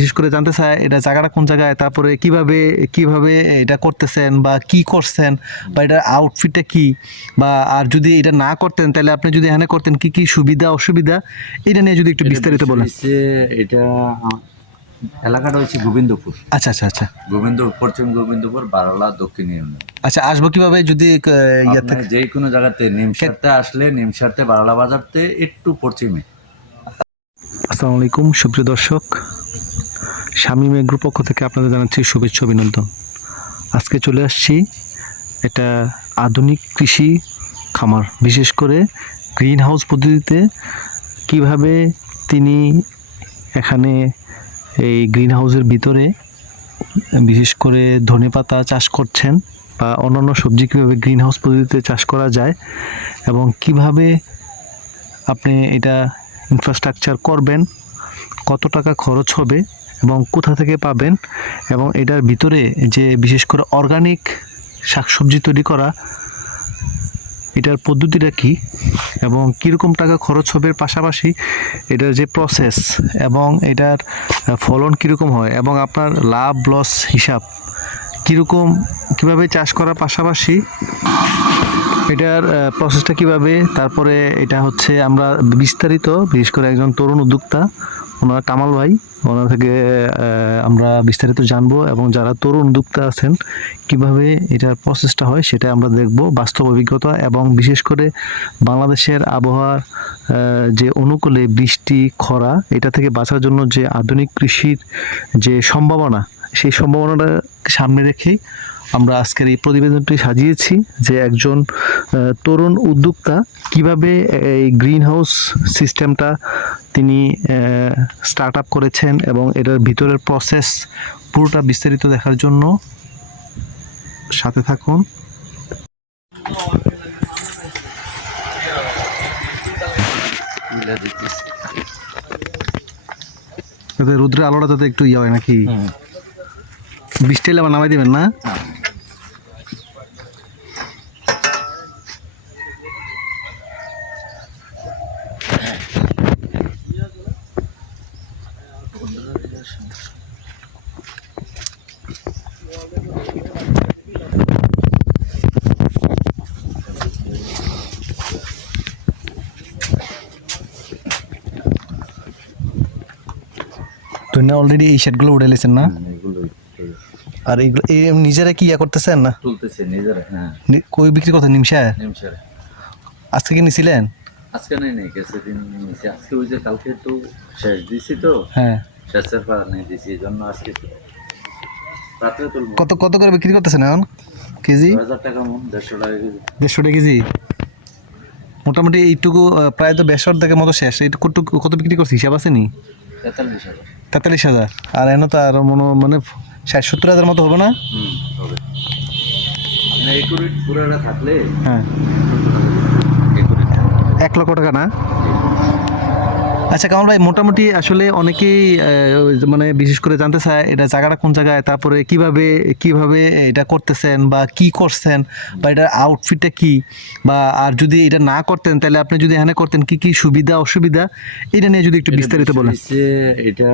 বিশেষ করে জানতে চাই এটা জায়গাটা কোন জায়গায় তারপরে কীভাবে কীভাবে এটা করতেছেন বা কি করছেন বা এটার আউটফিটটা কি? বা আর যদি এটা না করতেন তাহলে আপনি যদি এখানে করতেন কি কি সুবিধা অসুবিধা? এটা নিয়ে যদি একটু বিস্তারিত বলেন। এটা এলাকাটা হচ্ছে গোবিন্দপুর। আচ্ছা আচ্ছা আচ্ছা। গোবিন্দ পশ্চিম গোবিন্দপুর বারলা দক্ষিণ ইউনিয়ন। আচ্ছা আসব কীভাবে যদি যে কোনো জায়গাতে নিমসারতে আসলে নিমসারতে বারলা বাজারতে একটু পশ্চিমে। আসসালামু আলাইকুম সুপ্রিয় দর্শক। স্বামী মেঘ্র পক্ষ থেকে আপনাদের জানাচ্ছি শুভেচ্ছা, অভিনন্দন। আজকে চলে আসছি এটা আধুনিক কৃষি খামার, বিশেষ করে গ্রিন হাউস পদ্ধতিতে কীভাবে তিনি এখানে এই গ্রিন হাউসের ভিতরে বিশেষ করে ধনেপাতা চাষ করছেন বা অন্যান্য সবজি কীভাবে গ্রিন হাউস পদ্ধতিতে চাষ করা যায় এবং কীভাবে আপনি এটা ইনফ্রাস্ট্রাকচার করবেন, কত টাকা খরচ হবে এবং কোথা থেকে পাবেন এবং এটার ভিতরে যে বিশেষ করে অর্গানিক শাকসবজি তৈরি করা, এটার পদ্ধতিটা কি এবং কীরকম টাকা খরচ হবে পাশাপাশি এটার যে প্রসেস এবং এটার ফলন কীরকম হয় এবং আপনার লাভ লস হিসাব কীরকম, কীভাবে চাষ করার পাশাপাশি এটার প্রসেসটা কীভাবে, তারপরে এটা হচ্ছে আমরা বিস্তারিত, বিশেষ করে একজন তরুণ উদ্যোক্তা ওনার কামাল ভাই, ওনার থেকে আমরা বিস্তারিত জানব এবং যারা তরুণ উদ্যোক্তা আছেন, কীভাবে এটার প্রসেসটা হয় সেটা আমরা দেখব। বাস্তব অভিজ্ঞতা এবং বিশেষ করে বাংলাদেশের আবহাওয়ার যে অনুকূলে বৃষ্টি, খরা, এটা থেকে বাঁচার জন্য যে আধুনিক কৃষির যে সম্ভাবনা, সেই সম্ভাবনাটা সামনে রেখেই আমরা আজকের এই প্রতিবেদনটি সাজিয়েছি যে একজন তরুণ উদ্যোক্তা কীভাবে এই গ্রিন হাউস সিস্টেমটা তিনি স্টার্ট আপ করেছেন এবং এটার ভিতরের প্রসেস পুরোটা বিস্তারিত দেখার জন্য সাথে থাকুন। রোদ্রের আলোটা যাতে একটু ইয়ে হয় নাকি? বৃষ্টি এলে আবার নামাই দেবেন না। তো না অলরেডি এই শেডগুলো উঠে লেছেন না? আর এগুলো নিজেরা কি ইয়া করতেছেন না? তুলতেছে নিজেরা হ্যাঁ। কই বিক্রি করতেন নিমশা নিমসারে আজকে কি নিছিলেন? আজকে নেই নেই গেছে দিন নিয়েছি আজকে ওই যে কালকে তো শেষ দিছি তো। হ্যাঁ। শেষের পর নেই দিছি এই জন্য আজকে কত কত করে বিক্রি করতেছেন এখন? কেজি? হাজার টাকা মন দেড়শো টাকা কেজি। দেড়শো টাকা কেজি? মোটামুটি এইটুকু প্রায় তো বেসর দেখে মতো শেষ। এইটুকু কতটুকু কত বিক্রি করছি হিসাব আছে নি? তেতাল্লিশ হাজার। আর এনে তো আর মনে মানে ষাট সত্তর হাজার মতো হবে না? মানে থাকলে হ্যাঁ। এক লক্ষ টাকা না? আচ্ছা কামাল ভাই মোটামুটি আসলে অনেকেই মানে বিশেষ করে জানতে চায় এটা জায়গাটা কোন জায়গায় তারপরে কীভাবে কীভাবে এটা করতেছেন বা কি করছেন বা এটার আউটফিটটা কি? বা আর যদি এটা না করতেন তাহলে আপনি যদি এখানে করতেন কি কি সুবিধা অসুবিধা? এটা নিয়ে যদি একটু বিস্তারিত বলেন। এটা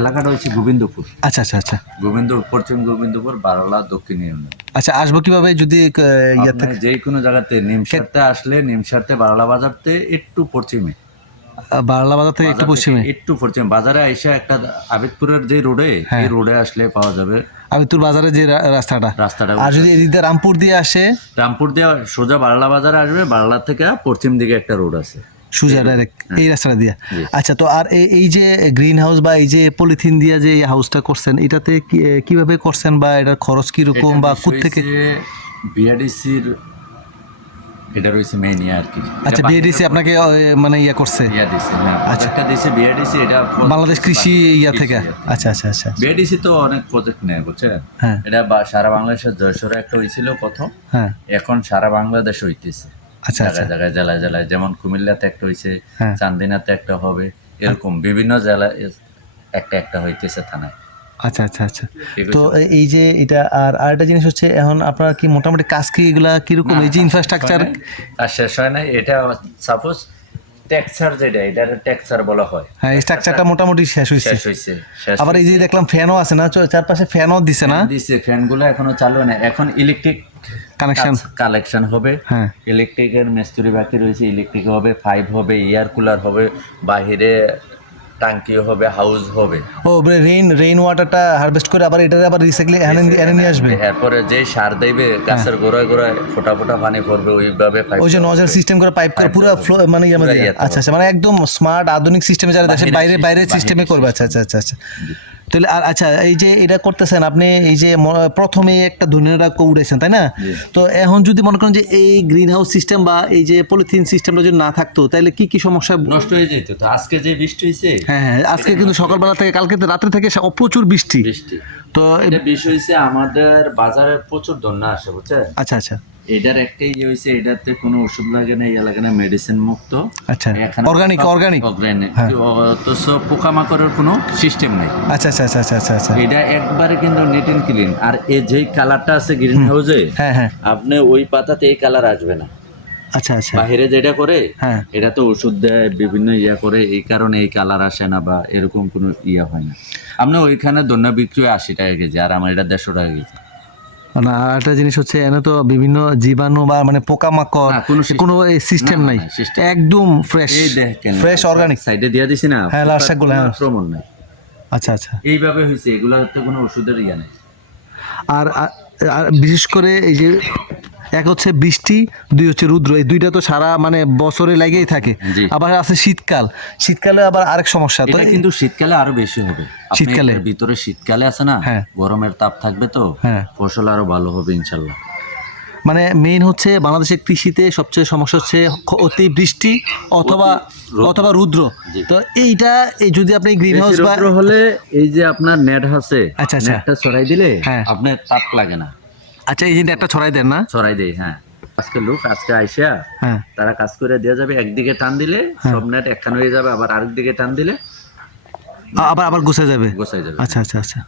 এলাকাটা হচ্ছে গোবিন্দপুর। আচ্ছা আচ্ছা আচ্ছা। গোবিন্দ পশ্চিম গোবিন্দপুর বারলা দক্ষিণ ইউনিয়ন। আচ্ছা আসব কীভাবে যদি যে কোনো জায়গাতে নিমসারতে আসলে নিমসারতে বারলা বাজারতে একটু পশ্চিমে। বাংলা বাজার থেকে একটু পশ্চিমে? একটু পশ্চিমে। বাজারে আইসা একটা আবিদপুরের যে রোডে হ্যাঁ। এই রোডে আসলে পাওয়া যাবে। আবিতুর বাজারে যে রাস্তাটা। রাস্তাটা আর যদি এদিক দিয়ে রামপুর দিয়ে আসে? রামপুর দিয়ে সোজা বারলা বাজারে আসবে বারলা থেকে পশ্চিম দিকে একটা রোড আছে। সুজা ডাইরেক্ট এই রাস্তাটা দিয়ে। আচ্ছা তো আর এই যে গ্রিন হাউস বা এই যে পলিথিন দিয়ে যে হাউসটা করছেন এটাতে কীভাবে করছেন বা এটার খরচ কীরকম বা কোথ থেকে বিআরডিসির এটা রয়েছে মেইন ইয়ে আর কি। আচ্ছা বিএডিসি আপনাকে মানে ইয়া করছে? হ্যাঁ আচ্ছা। একটা বিআরডিসি এটা বাংলাদেশ কৃষি ইয়া থেকে? আচ্ছা আচ্ছা আচ্ছা বিআরডিসি তো অনেক প্রজেক্ট নেয় বুঝছেন? হ্যাঁ। এটা সারা বাংলাদেশের জয়সরে একটা হয়েছিল প্রথম। হ্যাঁ। এখন সারা বাংলাদেশ হইতেছে। আচ্ছা আচ্ছা। জায়গায় জায়গায় জেলায় জেলায় যেমন কুমিল্লাতে একটা হয়েছে হ্যাঁ। চান্দিনাতে একটা হবে এরকম বিভিন্ন জেলায় একটা একটা হইতেছে থানায়। আচ্ছা আচ্ছা আচ্ছা। তো এই যে এটা আর আরেকটা জিনিস হচ্ছে এখন আপনার কি মোটামুটি কাজ কি এগুলা কীরকম? এই যে ইনফ্রাস্ট্রাকচার আর শেষ হয় নাই এটা সাপোজ টেক্সচার যেটা এটার টেক্সচার বলা হয়। হ্যাঁ স্ট্রাকচারটা মোটামুটি শেষ হয়েছে শেষ হয়েছে আবার এই যে দেখলাম ফ্যানও আছে না চারপাশে ফ্যানও দিছে না? দিছে ফ্যানগুলো এখনও চালু হয় না এখন ইলেকট্রিক কানেকশন কালেকশন হবে। হ্যাঁ। ইলেকট্রিকের মিস্ত্রি বাকি রয়েছে ইলেকট্রিক হবে পাইপ হবে এয়ার কুলার হবে বাহিরে টাঙ্কি হবে হাউস হবে ও রেইন রেইন ওয়াটারটা হারভেস্ট করে আবার এটা আবার রিসাইকেল এনে নিয়ে আসবে? এরপরে যে সার দেবে গাছের গোড়ায় গোড়ায় ফোটা ফোটা পানি পড়বে ওইভাবে ওই যে নজল সিস্টেম করে পাইপ করে পুরো ফ্লো মানে ইয়ে ইয়েতে আচ্ছা আচ্ছা মানে একদম স্মার্ট আধুনিক সিস্টেমে যারা দেশের বাইরে বাইরে সিস্টেমে করবে। আচ্ছা আচ্ছা আচ্ছা আচ্ছা। তাহলে আর আচ্ছা এই যে এটা করতেছেন আপনি এই যে প্রথমে একটা ধনিয়াটা উড়েছেন তাই না? তো এখন যদি মনে করেন যে এই গ্রিন হাউস সিস্টেম বা এই যে পলিথিন সিস্টেমটা যদি না থাকতো তাহলে কি কি সমস্যা? নষ্ট হয়ে যেত তো আজকে যে বৃষ্টি হয়েছে হ্যাঁ হ্যাঁ আজকে কিন্তু সকালবেলা থেকে কালকে রাত্রে থেকে প্রচুর বৃষ্টি। বৃষ্টি। তো এটা বিষয় হয়েছে আমাদের বাজারে প্রচুর দন্যা আসে বুঝছেন? আচ্ছা আচ্ছা। এটার একটাই ইয়ে হয়েছে এটাতে কোনো ওষুধ লাগে না ইয়ে লাগে না মেডিসিন মুক্ত। আচ্ছা অর্গানিক অর্গানিক অর্গানিক হ্যাঁ। অথচ পোকামাকড়ের কোনো সিস্টেম নেই। আচ্ছা আচ্ছা আচ্ছা আচ্ছা আচ্ছা। আচ্ছা এটা একবারে কিন্তু নিট এন্ড ক্লিন আর এই যে কালারটা আছে গ্রিন হাউসে হ্যাঁ হ্যাঁ। আপনি ওই পাতাতে এই কালার আসবে না। আচ্ছা আচ্ছা। বাহিরে যেটা করে হ্যাঁ। এটা তো ওষুধ দেয় বিভিন্ন ইয়া করে এই কারণে এই কালার আসে না বা এরকম কোনো ইয়া হয় না। আপনি ওইখানে দন্য বিক্রি হয় আশি টাকা কেজি আর আমার এটা দেড়শো টাকা কেজি। না একটা জিনিস হচ্ছে এনে তো বিভিন্ন জীবাণু বা মানে পোকামাকড় না, কোনো কোনো সিস্টেম নাই। একদম ফ্রেশ এই দেখেন ফ্রেশ অর্গানিক সাইডে দিয়ে দিছি না হ্যাঁ, লাল শাকগুলো, হ্যাঁ। আক্রমণ নাই। আচ্ছা আচ্ছা। এইভাবে হয়েছে এগুলোতে কোনো ওষুধের ইয়া নেই। আর- আর বিশেষ করে এই যে এক হচ্ছে বৃষ্টি দুই হচ্ছে রুদ্র এই দুইটা তো সারা মানে বছরে লাগেই থাকে আবার আছে শীতকাল শীতকালে আবার আরেক সমস্যা তো কিন্তু শীতকালে আরও বেশি হবে শীতকালে? ভিতরে শীতকালে আছে না হ্যাঁ। গরমের তাপ থাকবে তো হ্যাঁ। ফসল আরও ভালো হবে ইনশাল্লাহ মানে মেইন হচ্ছে বাংলাদেশের কৃষিতে সবচেয়ে সমস্যা হচ্ছে অতি বৃষ্টি অথবা অথবা রুদ্র তো এইটা এই যদি আপনি গ্রিন হাউস বা রৌদ্র হলে এই যে আপনার নেট আছে আচ্ছা, আচ্ছা। নেটটা ছড়াই দিলে হ্যাঁ। আপনার তাপ লাগে না আচ্ছা এই একটা ছড়াই দেন না? ছড়াই দেয় হ্যাঁ। আজকে লোক আজকে আইসা হ্যাঁ। তারা কাজ করে দেওয়া যাবে একদিকে টান দিলে সব নেট একখান হয়ে যাবে আবার আরেক দিকে টান দিলে আবার আবার গুছে যাবে? গোছাই যাবে। আচ্ছা আচ্ছা আচ্ছা।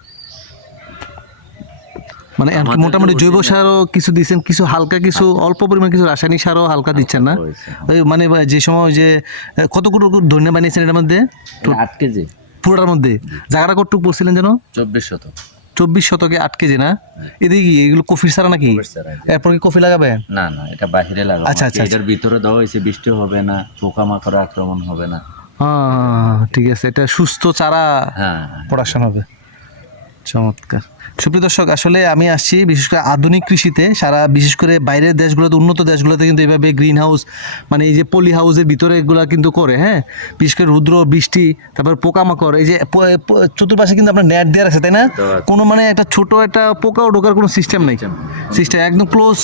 মানে আর কি মোটামুটি জৈব সারও কিছু দিচ্ছেন কিছু হালকা কিছু অল্প পরিমাণ কিছু রাসায়নিক সারও হালকা দিচ্ছেন না? ওই মানে যে সময় ওই যে কতগুলো ধন্য বানিয়েছেন এটার মধ্যে? আট কেজি। পুরোটার মধ্যে? জায়গাটা কটুক বলছিলেন যেন? চব্বিশ শত চব্বিশ শতকে আট কেজি না? এদিকে কি এগুলো কফির সারা নাকি? এরপর কি কফি লাগাবে? না না এটা বাহিরে লাগাবে। আচ্ছা, আচ্ছা, এটার ভিতরে দেওয়া হয়েছে বৃষ্টি হবে না পোকামাকড় আক্রমণ হবে না। হ্যাঁ ঠিক আছে এটা সুস্থ চারা হ্যাঁ। প্রোডাকশন হবে। চমৎকার। সুপ্রিয় দর্শক আসলে আমি আসছি বিশেষ করে আধুনিক কৃষিতে। সারা বিশেষ করে বাইরের দেশগুলোতে উন্নত দেশগুলোতে কিন্তু এইভাবে গ্রিন হাউস মানে এই যে পলি হাউসের ভিতরে এগুলো কিন্তু করে হ্যাঁ? বিশেষ করে রুদ্র বৃষ্টি তারপর পোকামাকড় এই যে চতুর্পাশে কিন্তু আপনার নেট দেওয়া আছে তাই না? কোনো মানে একটা ছোট একটা পোকাও ঢোকার কোনো সিস্টেম নেই। সিস্টেম একদম ক্লোজ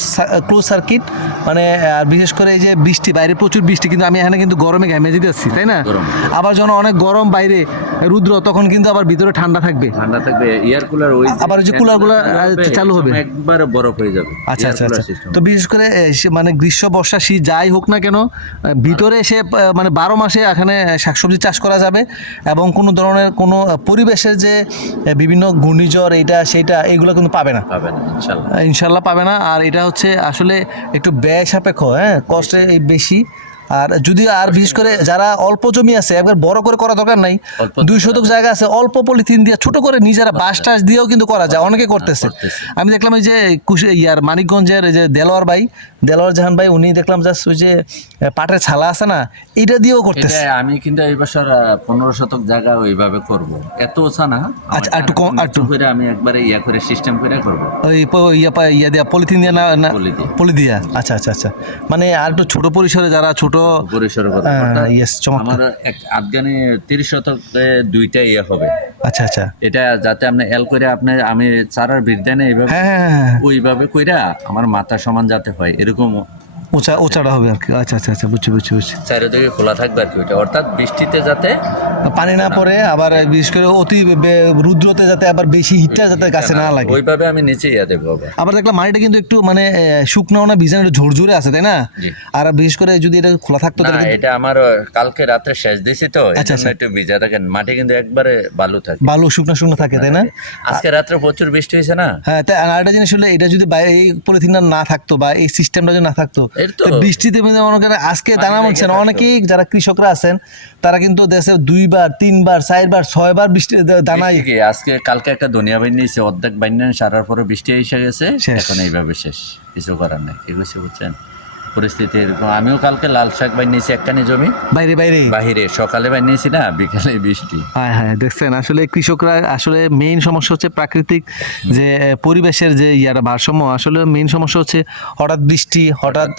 ক্লোজ সার্কিট মানে আর বিশেষ করে এই যে বৃষ্টি বাইরে প্রচুর বৃষ্টি কিন্তু আমি এখানে কিন্তু গরমে ঘামে যেতে আসছি তাই না? আবার যখন অনেক গরম বাইরে রুদ্র তখন কিন্তু আবার ভিতরে ঠান্ডা থাকবে। ঠান্ডা থাকবে এয়ার কুলার ওই আবার যে কুলারগুলো, চালু হবে। একবারে বরফ হয়ে যাবে। আচ্ছা আচ্ছা আচ্ছা। তো বিশেষ করে মানে গ্রীষ্ম বর্ষা শীত যাই হোক না কেন ভিতরে সে মানে বারো মাসে এখানে শাকসবজি চাষ করা যাবে এবং কোনো ধরনের কোনো পরিবেশের যে বিভিন্ন ঘূর্ণিঝড় এইটা সেটা এগুলো কিন্তু পাবে না। পাবে না ইনশাল্লাহ। ইনশাল্লাহ পাবে না। আর এটা হচ্ছে আসলে একটু ব্যয় সাপেক্ষ হ্যাঁ? কষ্টে বেশি। আর যদি আর বিশেষ করে যারা অল্প জমি আছে একবার বড় করে করা দরকার নাই। দুই শতক জায়গা আছে অল্প পলিথিন দিয়ে ছোট করে নিজেরা বাঁশ টাস দিয়েও কিন্তু করা যায়। অনেকে করতেছে। আমি দেখলাম ওই যে কুশি ইয়ার মানিকগঞ্জের এই যে দেলোয়ার ভাই দেলোয়ার জাহান ভাই উনি দেখলাম জাস্ট ওই যে পাটের ছালা আছে না এটা দিয়েও করতেছে। আমি কিন্তু এই বছর পনেরো শতক জায়গা ওইভাবে করব। এত ওছা না আচ্ছা, একটু কম- একটু- করে আমি একবারে ইয়া করে সিস্টেম করে করব। ওই ইয়া ইয়া দিয়া পলিথিন দিয়ে না পলি দিয়া। আচ্ছা আচ্ছা আচ্ছা। মানে আর একটু ছোট পরিসরে যারা ছোট কথা চমৎকার। আমার এক আফগানি তিরিশ শতকে দুইটা ইয়ে হবে আচ্ছা আচ্ছা এটা যাতে আপনি এল করে আপনি আমি চারার বিদ্যানে এইভাবে হ্যাঁ হ্যাঁ হ্যাঁ। ওইভাবে কইরা আমার মাথা সমান যাতে হয় এরকম উঁচা উঁচাটা হবে আর কি। আচ্ছা আচ্ছা আচ্ছা বুঝছি বুঝছি বুঝছি। চারিদিকে খোলা থাকবে আর কি ওইটা। অর্থাৎ বৃষ্টিতে যাতে পানি না পড়ে আবার বিশেষ করে অতি রুদ্রতে যাতে আবার বেশি হিটটা যাতে গাছে না লাগে। ওইভাবে আমি নিচে ইয়া দেবো আবার। দেখলাম মাটিটা কিন্তু একটু মানে শুকনো না ভিজানো একটু ঝুরঝুরে আছে তাই না? আর বিশেষ করে যদি এটা খোলা থাকতো তাহলে এটা আমার কালকে রাত্রে শেষ দিছি তো আচ্ছা, জন্য একটু ভিজা। থাকেন মাটি কিন্তু একবারে বালু থাকে। বালু শুকনো শুকনো থাকে তাই না? আজকে রাত্রে প্রচুর বৃষ্টি হয়েছে না? হ্যাঁ তাই আর একটা জিনিস হলো এটা যদি এই পলিথিনটা না থাকতো বা এই সিস্টেমটা যদি না থাকতো বৃষ্টিতে আজকে দানা বলছেন অনেকেই যারা কৃষকরা আছেন তারা কিন্তু দেশে দুইবার তিনবার চারবার ছয়বার বৃষ্টি দানা আজকে কালকে একটা ধনিয়া বাইন নিয়েছে অর্ধেক বাইন সারার পরে বৃষ্টি এসে গেছে। এখন এইভাবে শেষ কিছু করার নেই। কি বুঝছেন? পরিস্থিতি এরকম আমিও কালকে লাল শাক বাইন নিয়েছি একখানি জমি। বাইরে বাইরে? বাহিরে। সকালে বাইন নিয়েছি না বিকালে বৃষ্টি। হ্যাঁ হ্যাঁ দেখছেন আসলে কৃষকরা আসলে মেইন সমস্যা হচ্ছে প্রাকৃতিক যে পরিবেশের যে ইয়ার ভারসাম্য আসলে মেইন সমস্যা হচ্ছে হঠাৎ বৃষ্টি হঠাৎ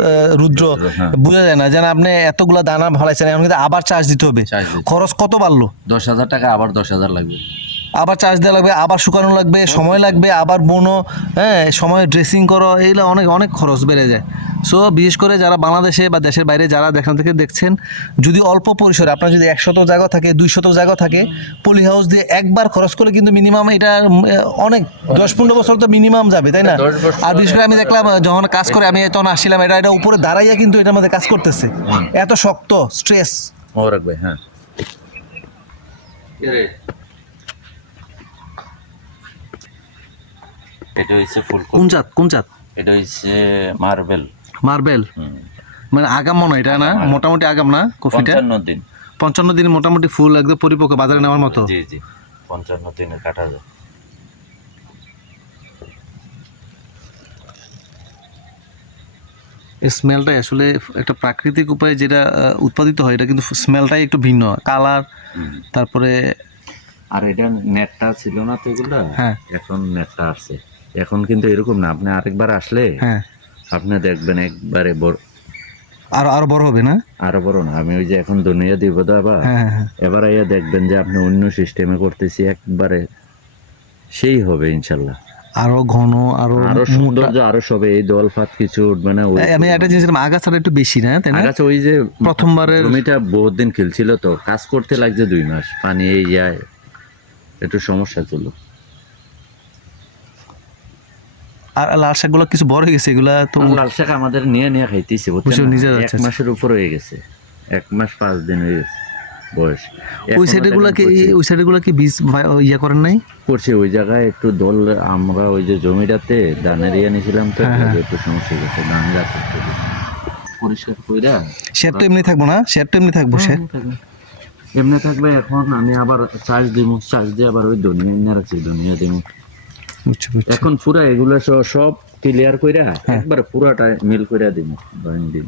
রুদ্র। হ্যাঁ। বোঝা যায় না যেন আপনি এতগুলা দানা ফলাইছেন এখন কিন্তু আবার চাষ দিতে হবে। খরচ কত বাড়লো? দশ হাজার টাকা আবার দশ হাজার লাগবে। আবার চার্জ দেওয়া লাগবে আবার শুকানো লাগবে সময় লাগবে আবার বোনো হ্যাঁ সময় ড্রেসিং করো এইগুলো অনেক অনেক খরচ বেড়ে যায়। সো বিশেষ করে যারা বাংলাদেশে বা দেশের বাইরে যারা দেখান থেকে দেখছেন যদি অল্প পরিসরে আপনার যদি একশত জায়গা থাকে দুই শত জায়গা থাকে পলি হাউস দিয়ে একবার খরচ করে কিন্তু মিনিমাম এটা অনেক দশ পনেরো বছর তো মিনিমাম যাবে তাই না? আর বিশেষ করে আমি দেখলাম যখন কাজ করে আমি তখন আসছিলাম এটা এটা উপরে দাঁড়াইয়া কিন্তু এটার মধ্যে কাজ করতেছে। এত শক্ত স্ট্রেস রাখবে হ্যাঁ। এটা হচ্ছে কোন জাত কোন জাত? এটা হচ্ছে মার্বেল। মার্বেল? মানে আগাম মনে এটা না? মোটামুটি আগাম না কফিটা? পঞ্চান্ন দিন। পঞ্চান্ন দিন মোটামুটি ফুল একদম পরিপক্ক বাজারে নেওয়ার মতো? জি জি। পঞ্চান্ন দিনে কাটা যায়। এই স্মেলটাই আসলে একটা প্রাকৃতিক উপায়ে যেটা উৎপাদিত হয় এটা কিন্তু স্মেলটাই একটু ভিন্ন। কালার তারপরে আর এটা নেটটা ছিল না তো এগুলা? হ্যাঁ। এখন নেটটা আসছে। এখন কিন্তু এরকম না। আপনি আরেকবার আসলে হ্যাঁ। আপনি দেখবেন একবারে বড়। আরও আরও বড় হবে না? আরও বড় না। আমি ওই যে এখন দুনিয়া দিব তো আবার। হ্যাঁ হ্যাঁ এবার আইয়া দেখবেন যে আপনি অন্য সিস্টেমে করতেছি একবারে সেই হবে ইনশাল্লাহ। আরও ঘন আরও আরও। সৌন্দর্য আরও সবে এই দল ফাত কিছু উঠবে না আমি একটা জিনিস আগাছাটা একটু বেশি না তাই না? আগাছা ওই যে প্রথমবারের জমিটা বহুত দিন খেলছিল তো কাজ করতে লাগছে দুই মাস পানি এই যায় একটু সমস্যা ছিল। আর লাল শাকগুলো কিছু বড় হয়ে গেছে এগুলা তো লাল শাক আমাদের নিয়ে নিয়ে খাইতেছি বুঝছ, না? নিজের এক মাসের উপর হয়ে গেছে। এক মাস পাঁচ দিন হয়ে গেছে বয়স। ওই এখনও গুলা কি ওই সাইডে গুলা কি বীজ ইয়া করেন নাই? করছি ওই জায়গায় একটু দল আমরা ওই যে জমিটাতে ধানের ইয়ে নিয়েছিলাম তো হ্যাঁ, হ্যাঁ। একটু সমস্যা গেছে ধান গাছ পরিষ্কার কইরা শেড তো এমনি থাকব না? শেড তো এমনি থাকব শেড এমনি থাকবে। এখন আমি আবার চার্জ দিব চার্জ দিয়ে আবার ওই দুনিয়া নিয়ে রাখছি দুনিয়া দিব এখন পুরা এগুলা সব সব ক্লিয়ার কইরা হ্যাঁ। একবার পুরাটা মিল কইরা দিব দিন